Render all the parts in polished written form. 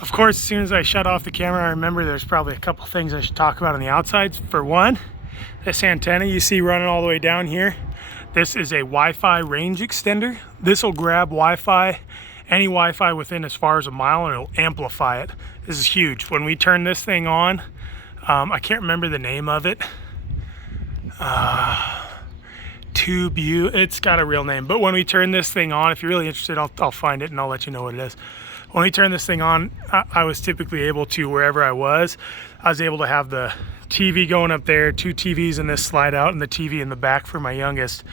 Of course, as soon as I shut off the camera, I remember there's probably a couple things I should talk about on the outsides. For one, this antenna you see running all the way down here, this is a Wi-Fi range extender. This will grab Wi-Fi, any Wi-Fi within as far as a mile, and it'll amplify it. This is huge. When we turn this thing on, I can't remember the name of it. It's got a real name, but when we turn this thing on, if you're really interested, I'll find it and I'll let you know what it is. When we turn this thing on, I was typically able to, wherever I was able to have the TV going up there, 2 TVs in this slide out, and the TV in the back for my youngest.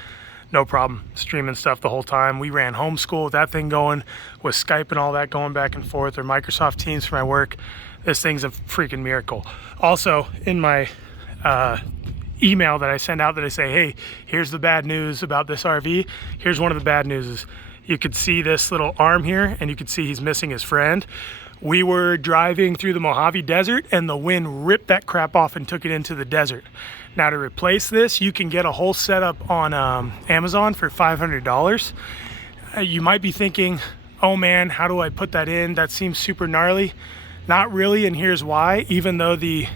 No problem, streaming stuff the whole time. We ran homeschool with that thing going, with Skype and all that going back and forth, or Microsoft Teams for my work. This thing's a freaking miracle. Also, in my email that I send out that I say, hey, here's the bad news about this RV. Here's one of the bad news. You could see this little arm here, and you could see he's missing his friend. We were driving through the Mojave Desert, and the wind ripped that crap off and took it into the desert. Now, to replace this, you can get a whole setup on Amazon for $500. You might be thinking, oh man, how do I put that in? That seems super gnarly. Not really, and here's why. Even though the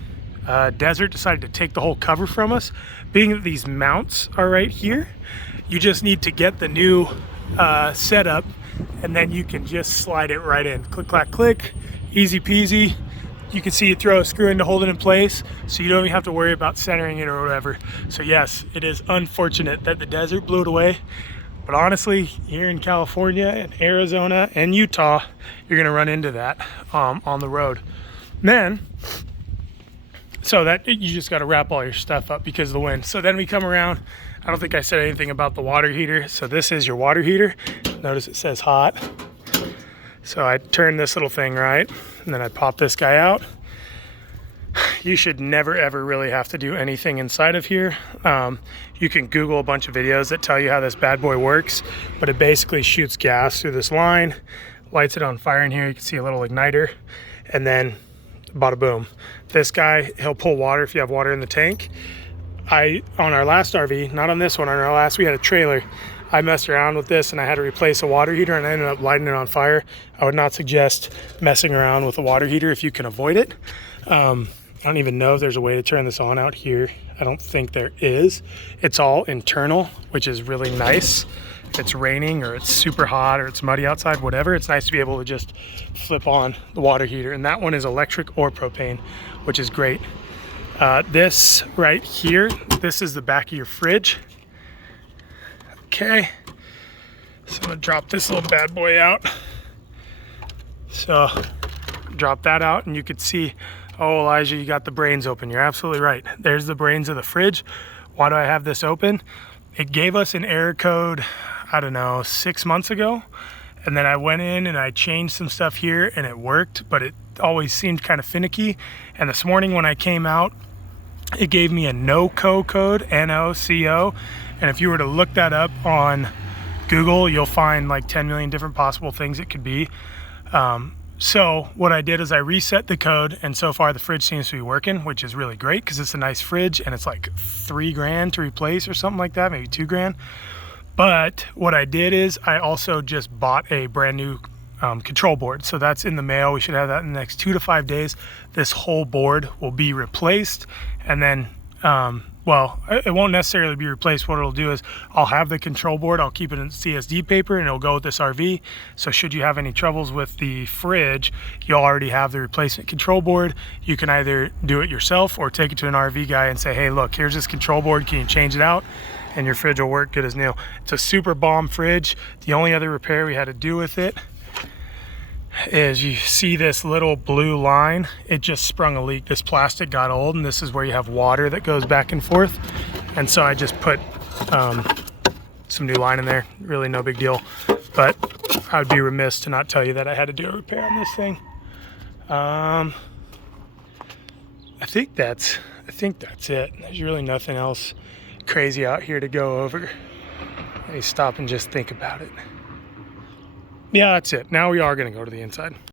desert decided to take the whole cover from us, being that these mounts are right here, you just need to get the new setup, and then you can just slide it right in. Click, clack, click, easy peasy. You can see you throw a screw in to hold it in place, so you don't even have to worry about centering it or whatever. So yes, it is unfortunate that the desert blew it away, but honestly, here in California and Arizona and Utah, you're gonna run into that on the road. Then, so that you just got to wrap all your stuff up because of the wind. So then we come around. I don't think I said anything about the water heater. So this is your water heater. Notice it says hot. So I turn this little thing right, and then I pop this guy out. You should never ever really have to do anything inside of here. You can Google a bunch of videos that tell you how this bad boy works, but it basically shoots gas through this line, lights it on fire in here. You can see a little igniter, and then bada boom. This guy, he'll pull water if you have water in the tank. On our last RV, not on this one, on our last, we had a trailer. I messed around with this and I had to replace a water heater, and I ended up lighting it on fire. I would not suggest messing around with a water heater if you can avoid it. I don't even know if there's a way to turn this on out here. I don't think there is. It's all internal, which is really nice. If it's raining or it's super hot or it's muddy outside, whatever, it's nice to be able to just flip on the water heater. And that one is electric or propane, which is great. This right here, this is the back of your fridge. Okay, so I'm gonna drop this little bad boy out. So drop that out, and you could see, oh Elijah, you got the brains open. You're absolutely right. There's the brains of the fridge. Why do I have this open? It gave us an error code, I don't know, 6 months ago. And then I went in and I changed some stuff here and it worked, but it always seemed kind of finicky. And this morning when I came out, it gave me a NOCO code, N-O-C-O. And if you were to look that up on Google, you'll find like 10 million different possible things it could be. So what I did is I reset the code, and so far the fridge seems to be working, which is really great because it's a nice fridge and it's like $3,000 to replace or something like that, maybe $2,000. But what I did is I also just bought a brand new control board. So that's in the mail. We should have that in the next 2 to 5 days. This whole board will be replaced, and then well, it won't necessarily be replaced. What it'll do is I'll have the control board, I'll keep it in CSD paper, and it'll go with this RV. So should you have any troubles with the fridge, you'll already have the replacement control board. You can either do it yourself or take it to an RV guy and say, hey, look, here's this control board, can you change it out? And your fridge will work good as new. It's a super bomb fridge. The only other repair we had to do with it is you see this little blue line, it just sprung a leak. This plastic got old, and this is where you have water that goes back and forth. And so I just put some new line in there. Really no big deal, but I would be remiss to not tell you that I had to do a repair on this thing. I think that's it. There's really nothing else crazy out here to go over. Let me stop and just think about it. Yeah, that's it. Now we are going to go to the inside.